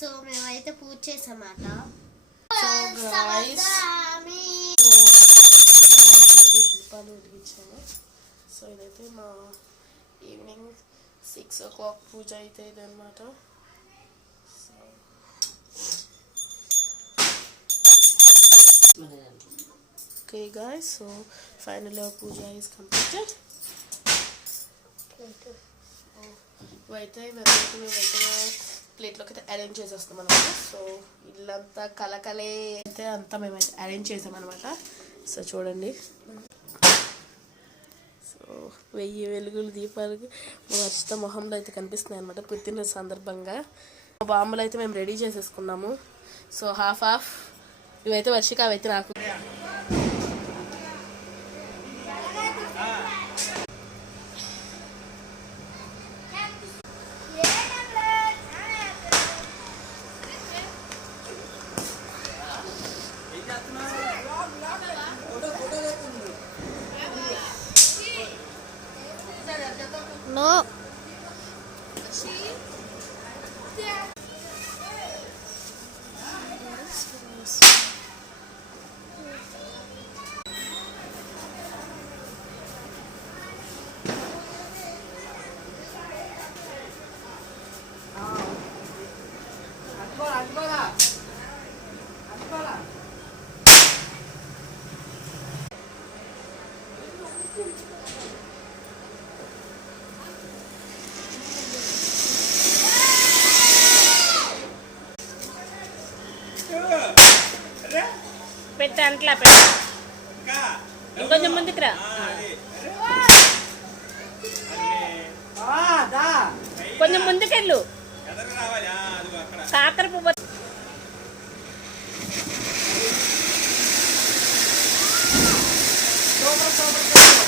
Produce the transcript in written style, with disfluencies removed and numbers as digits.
So మేమైతే పూజ చేసామాట. దీపాలు వెలిగించాము. So ఇదైతే మా ఈవినింగ్ 6 o'clock పూజ అయితే ఇదన్నమాట. Okay guys, so final puja is completed. ఇవైతే మేమైతే ప్లేట్లోకి అయితే అరేంజ్ చేసేస్తాం అనమాట. సో ఇల్లంతా కలకలే అయితే అంతా మేమైతే అరేంజ్ చేసాం అనమాట. సో చూడండి, సో 1000 వెలుగులు దీపాలకి మా వర్షిత మొహంలో అయితే కనిపిస్తున్నాయి అనమాట పుట్టినరోజు సందర్భంగా. మా బాంబులు అయితే మేము రెడీ చేసేసుకున్నాము. సో హాఫ్ ఇవైతే వర్షిక, అవైతే నాకు. నో పెట్ట అంట్లా పెట్ట, ఇంకొంచెం ముందుకు రా, కొంచెం ముందుకెళ్ళు. కాకర పువ్వు సూపర్.